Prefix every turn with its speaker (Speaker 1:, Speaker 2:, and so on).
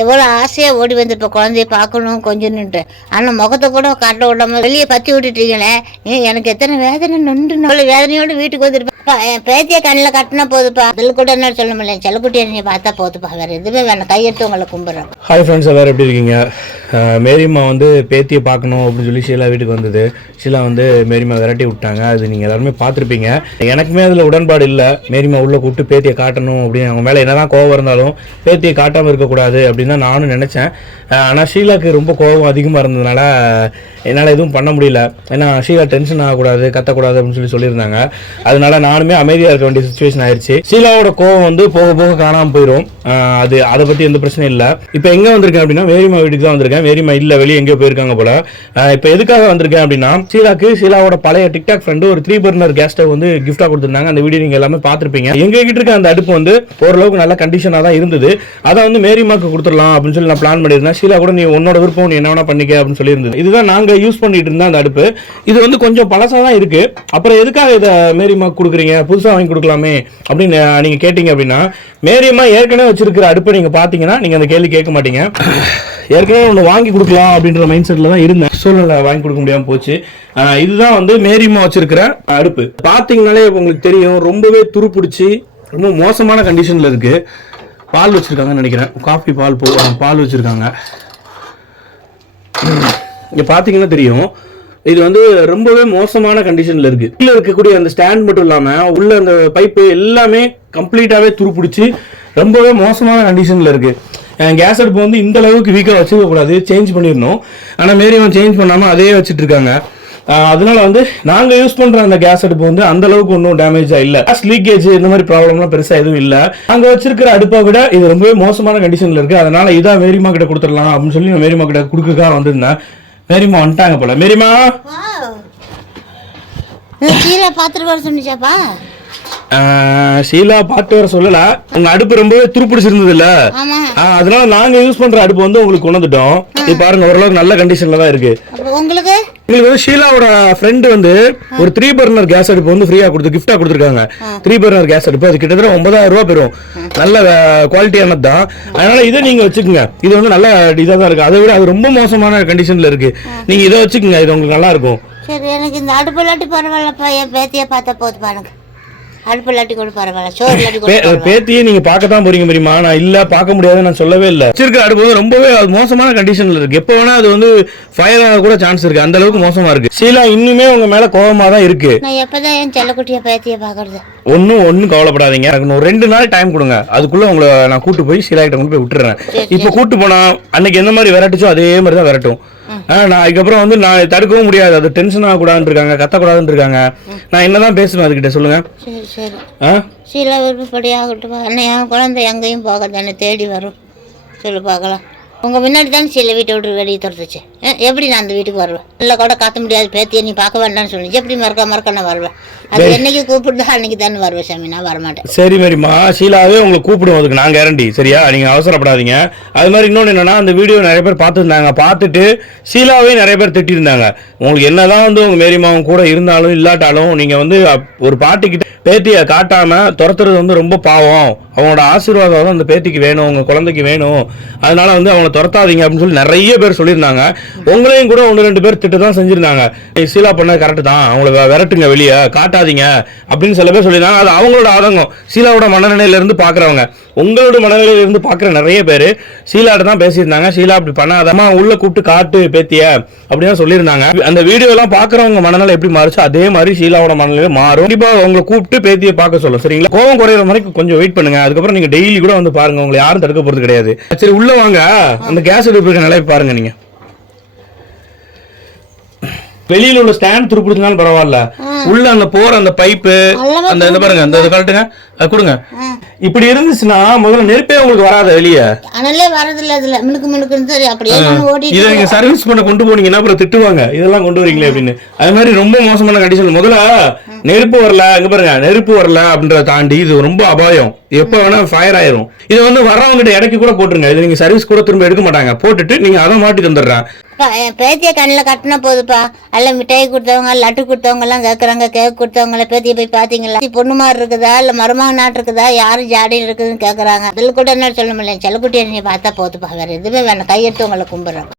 Speaker 1: எவ்வளோ ஆசையாக ஓடி வந்திருப்ப குழந்தைய பார்க்கணும் கொஞ்சம்னுட்டு ஆனால் முகத்தை கூட காட்ட விடாம வெளியே பற்றி விட்டுட்டீங்களே ஏன் எனக்கு எத்தனை வேதனை நொண்டு அவ்வளோ வேதனையோடு வீட்டுக்கு வந்திருப்பா. என் பேத்திய கண்ணில் கட்டினா போதுப்பா. அதில் கூட என்ன சொல்ல முடியல செல்லக்குட்டியை நீ பார்த்தா போதுப்பா. வேறு எதுவுமே வேணாம். கையெடுத்து உங்களை கும்பிட்றேன்.
Speaker 2: ஹாய் ஃப்ரெண்ட்ஸ் எல்லோரும் எப்படி இருக்கீங்க? மேரிம்மா வந்து பேத்தியை பார்க்கணும் அப்படின்னு சொல்லி ஷீலா வீட்டுக்கு வந்தது. ஷீலா வந்து மேரிம்மா விரட்டி விட்டாங்க. அது நீங்கள் எல்லாருமே பார்த்துருப்பீங்க. எனக்குமே அதில் உடன்பாடு இல்லை. மேரிம்மா உள்ளே கூப்பிட்டு பேத்தியை காட்டணும் அப்படின்னு அவங்க மேலே என்னதான் கோவம் இருந்தாலும் பேத்தியை காட்டாமல் இருக்கக்கூடாது அப்படின்னு தான் நானும் நினச்சேன். ஆனால் ஷீலாக்கு ரொம்ப கோவம் அதிகமாக இருந்ததுனால என்னால் எதுவும் பண்ண முடியல. ஏன்னா ஷீலா டென்ஷன் ஆகக்கூடாது கத்தக்கூடாது அப்படின்னு சொல்லி சொல்லியிருந்தாங்க. அதனால நானுமே அமைதியாக இருக்க வேண்டிய சுச்சுவேஷன் ஆயிடுச்சு ஷீலாவோட கோவம் வந்து போக போக காணாமல் போயிடும் அது அதை பற்றி எந்த பிரச்சனையும் இல்லை. இப்போ எங்கே வந்திருக்கேன் அப்படின்னா வேரிமா வீட்டுக்கு தான் வந்திருக்கேன். வேரிமா இல்லை வெளியே எங்கேயோ போயிருக்காங்க போல. இப்போ எதுக்காக வந்திருக்கேன் அப்படின்னா ஷீலாக்கு ஷீலாவோட பழைய டிக்டாக் ஃப்ரெண்டு ஒரு த்ரீ பர்னர் கேஸ் ஸ்டவ் வந்து கிஃப்டாக கொடுத்துருந்தாங்க. அந்த வீடியோ நீங்கள் எல்லாமே பார்த்துருப்பீங்க. எங்ககிட்ட இருக்க அந்த அடுப்பு வந்து ஓரளவுக்கு நல்ல கண்டிஷனாக தான் இருந்தது. அதை வந்து மேரிமாக்கு கொடுத்துடலாம் அப்படின்னு சொல்லி நான் பிளான் பண்ணியிருந்தேன். ஷீலா கூட நீ உன்னோட விருப்பம் நீ என்ன வேணா பண்ணிக்க அப்படின்னு சொல்லியிருந்தது இதுதான் நாங்கள் யூஸ் பண்ணிட்டு இருந்தோம் அந்த அடுப்பு. இது வந்து கொஞ்சம் பழசாக தான் இருக்கு. அப்புறம் எதுக்காக இதை மேரிமா கொடுக்குறீங்க? புதுசாக வாங்கி கொடுக்கலாமே அப்படின்னு நீங்க கேட்டீங்க அப்படின்னா மேரியம்மா ஏற்கனவே வச்சிருக்கிற அடுப்பை நீங்க பாத்தீங்கன்னா நீங்க அந்த கேள்வி கேட்க மாட்டீங்க. ஏற்கனவே ஒன்று வாங்கி கொடுக்கலாம் அப்படின்ற மைண்ட் செட்டில் தான் இருந்தேன். சூழ்நிலை வாங்கி கொடுக்க முடியாமல் போச்சு. இதுதான் வந்து மேரியம்மா வச்சிருக்கிற அடுப்பு. பார்த்தீங்கனாலே உங்களுக்கு தெரியும் ரொம்பவே துருப்பிடிச்சி ரொம்ப மோசமான கண்டிஷனில் இருக்கு. பால் வச்சுருக்காங்கன்னு நினைக்கிறேன். காஃபி பால் போ பால் வச்சுருக்காங்க. இங்கே பார்த்தீங்கன்னா தெரியும். இது வந்து ரொம்பவே மோசமான கண்டிஷனில் இருக்குது கீழே இருக்கக்கூடிய அந்த ஸ்டாண்ட் மட்டும் இல்லாமல் உள்ள அந்த பைப்பு எல்லாமே கம்ப்ளீட்டாகவே துருப்பிடிச்சு ரொம்பவே மோசமான கண்டிஷனில் இருக்குது கேஸ் அடுப்பு வந்து இந்த அளவுக்கு வீக்காக வச்சுக்க கூடாது சேஞ்ச் பண்ணிடணும். ஆனால் மேரியம் சேஞ்ச் பண்ணாமல் அதே வச்சுட்டு இருக்காங்க. அதனால வந்து நாங்கள் யூஸ் பண்ணுற அந்த கேஸ் அடுப்பு வந்து அந்த அளவுக்கு ஒன்றும் டேமேஜாக இல்லை. கேஸ் லீக்கேஜ் இந்த மாதிரி ப்ராப்ளம்லாம் பெருசாக எதுவும் இல்லை. அங்கே வச்சிருக்கிற அடுப்பை விட இது ரொம்பவே மோசமான கண்டிஷனில் இருக்குது அதனால் இதான் மேரிமா கிட்ட கொடுத்துடலாம் அப்படின்னு சொல்லி நான் மேரிமா கிட்ட கொடுக்கக்காக வந்திருந்தேன். மேரிமா வந்துட்டாங்க போல. மேரிமா?
Speaker 1: கீழே பார்த்துட்டு வர சொன்னிச்சாப்பா?
Speaker 2: ஷீலா பார்த்து வர சொல்லல. உங்க அடுப்பு ரொம்பவே துருப்பிடிச்சிருந்தது இல்ல அதனால நாங்க யூஸ் பண்ற அடுப்பு வந்து உங்களுக்கு கொண்டு வந்துட்டோம். இது பாருங்க ஓரளவுக்கு நல்ல கண்டிஷன்ல தான் இருக்கு.
Speaker 1: உங்களுக்கு?
Speaker 2: உங்களுக்கு வந்து ஷீலாவோட ஃப்ரெண்டு வந்து ஒரு த்ரீ பர்னர் கேஸ் அடுப்பு வந்து ஃப்ரீயா கொடுத்து கிஃப்டா கொடுத்துருக்காங்க. த்ரீ பர்னர் கேஸ் அடுப்பு. அது கிட்டத்தட்ட ஒன்பதாயிரம் ரூபாய் பெறும். நல்ல குவாலிட்டியானது தான். அதனால இதை நீங்க வச்சுக்கோங்க. இது வந்து நல்ல இதா தான் இருக்கு. அதை விட அது ரொம்ப மோசமான கண்டிஷன்ல இருக்கு. நீங்க இதை வச்சுக்கோங்க இது உங்களுக்கு நல்லா இருக்கும்.
Speaker 1: சரி எனக்கு இந்த அடுப்பு இல்லாட்டி பரவாயில்லப்பா. என் பேத்தியை பார்த்தா போதுப்பா எனக்கு அடுப்பு இல்லாட்டி கூட பரவாயில்ல சோறு இல்லாட்டி கூட
Speaker 2: பே-
Speaker 1: பரவாயில்ல.
Speaker 2: பேத்தியே நீங்க பார்க்க தான் போறீங்க தெரியுமா? நான் இல்ல பார்க்க முடியாது நான் சொல்லவே இல்ல. வச்சிருக்க அடுப்பு வந்து ரொம்பவே மோசமான கண்டிஷன்ல இருக்கு. எப்ப வேணா அது வந்து ஃபயர் ஆக கூட சான்ஸ் இருக்கு. அந்த அளவுக்கு மோசமா இருக்கு. ஷீலா இன்னுமே உங்க மேல கோவமா தான் இருக்கு.
Speaker 1: நான் எப்பதான் என் செல்லக்குட்டியை பேத்தியை பார்க்கறது?
Speaker 2: ஒன்னும் ஒன்னும் கவலைப்படாதீங்க. எனக்கு ஒரு ரெண்டு நாள் டைம் கொடுங்க. அதுக்குள்ள உங்களை நான் கூட்டு போய் ஷீலா கிட்ட கொண்டு போய் விட்டுறேன். இப்போ கூட்டு போனா அன்னைக்கு எந்த மாதிரி விரட்டுச்சோ அதே மாதிரி தான் விரட்டும். நான் அதுக்கப்புறம் வந்து நான் தடுக்கவும் முடியாது. அது டென்ஷன் ஆகக்கூடாதுன்னு இருக்காங்க கத்தக்கூடாதுன்னு இருக்காங்க நான் என்னதான் பேசுவேன் அதுகிட்ட சொல்லுங்க.
Speaker 1: சரி சரி. சீலா விருப்பப்படி ஆகட்டும் அண்ணன் என் குழந்தை எங்கேயும் போகாது என்னை தேடி வரும். சொல்லு பார்க்கலாம். உங்கள் முன்னாடி தானே சீலை வீட்டை விட்டு வெளியே துரத்துச்சு. எப்படி நான் அந்த வீட்டுக்கு வருவேன்? இல்லை கூட காத்த முடியாது பேத்தியை நீ பார்க்க வேண்டாம்னு சொல்லி எப்படி மறக்க மறக்க நான் வருவேன்? அது என்னைக்கு கூப்பிட்டு அன்னைக்கு தானே வருவேன் சாமி நான் வரமாட்டேன்.
Speaker 2: சரி மேரிம்மா ஷீலாவே உங்களை கூப்பிடுவோம் அதுக்கு நான் கேரண்டி சரியா? நீங்க அவசரப்படாதீங்க. அது மாதிரி இன்னொன்று என்னன்னா அந்த வீடியோ நிறைய பேர் பார்த்துருந்தாங்க. பார்த்துட்டு ஷீலாவே நிறைய பேர் திட்டிருந்தாங்க. உங்களுக்கு என்னதான் வந்து உங்க மேரிமாவும் கூட இருந்தாலும் இல்லாட்டாலும் நீங்க வந்து ஒரு பாட்டிக்கிட்ட பேத்தியை காட்டாம துரத்துறது வந்து ரொம்ப பாவம். அவங்களோட ஆசீர்வாதம் வந்து அந்த பேத்திக்கு வேணும் உங்கள் குழந்தைக்கு வேணும். அதனால வந்து அவங்கள துரத்தாதீங்க அப்படின்னு சொல்லி நிறைய பேர் சொல்லியிருந்தாங்க. உங்களையும் கூட ஒன்று ரெண்டு பேர் திட்டு தான் செஞ்சிருந்தாங்க. சீலா ஷீலா பண்ண கரெக்டு தான். அவங்கள விரட்டுங்க வெளியே காட்டாதீங்க அப்படின்னு சில பேர் சொல்லியிருந்தாங்க. அது அவங்களோட ஆதங்கம். ஷீலாவோட மனநிலையிலேருந்து பார்க்குறவங்க உங்களோட மனநிலையிலேருந்து பார்க்குற நிறைய பேர் சீலாட்ட தான் பேசியிருந்தாங்க. ஷீலா அப்படி பண்ணாதம்மா உள்ள கூப்பிட்டு காட்டு பேத்திய அப்படின்னு சொல்லியிருந்தாங்க. அந்த வீடியோலாம் பார்க்குறவங்க மனநிலை எப்படி மாறுச்சோ அதே மாதிரி ஷீலாவோட மனநிலை மாறும். கண்டிப்பாக அவங்களை கூப்பிட்டு பேத்தியை பார்க்க சொல்லும். சரிங்களா? கோவம் குறையிற மாதிரி கொஞ்சம் வெயிட் பண்ணுங்க. அதுக்கப்புறம் நீங்க டெய்லி கூட வந்து பாருங்க உங்களை யாரும் தடுக்க போறது கிடையாது. சரி உள்ள வாங்க. அந்த கேஸ் அடுப்பு இருக்க நிலையை பாருங்க நீங்க. வெளியில உள்ள ஸ்டாண்ட் துருப்பிடிச்சாலும் பரவாயில்ல. உள்ள அந்த போற அந்த பைப்பு அந்த இந்த பாருங்க அந்த அது கொடுங்க. இப்படி இருந்துச்சுன்னா முதல்ல நெருப்பே உங்களுக்கு வராத வெளியே?
Speaker 1: அனலே வரதில்ல அதில் மினுக்கு மினுக்குன்னு சரி அப்படியே ஓட்டிட்டு
Speaker 2: இதை நீங்க சர்வீஸ் பண்ண கொண்டு போனீங்கன்னா அப்புறம் திட்டுவாங்க. இதெல்லாம் கொண்டு வரீங்களே அப்படின்னு. அது மாதிரி ரொம்ப மோசமான கண்டிஷன் முதல்ல நெருப்பு வரல இங்க பாருங்க நெருப்பு வரல அப்படின்றத தாண்டி இது ரொம்ப அபாயம். எப்ப வேணா ஃபயர் ஆயிரும். இது வந்து வர்றவங்க கிட்ட இடைக்கு கூட போட்டுருங்க. இது நீங்க சர்வீஸ் கூட திரும்ப எடுக்க மாட்டாங்க. போட்டுட்டு நீங்க அதை மாட்டி தந்துடுறேன்.
Speaker 1: பேத்தியை கண்ணில் கட்டினா போதுப்பா. அல்ல மிட்டாய் கொடுத்தவங்க லட்டு கொடுத்தவங்கலாம் கேட்குறாங்க கேக் கொடுத்தவங்கள பேத்தியை போய் பார்த்தீங்களா பொண்ணு மாதிரி இருக்குதா? இல்லை மருமக நாட்டு இருக்குதா? யாரும் ஜாடியில் இருக்குதுன்னு கேட்குறாங்க அதில் கூட என்ன சொல்ல முடியல செல்லக்குட்டியை நீ பார்த்தா போதுப்பா. வேற எதுவுமே வேணாம். கையெடுத்து உங்களை கும்பிட்றேன்.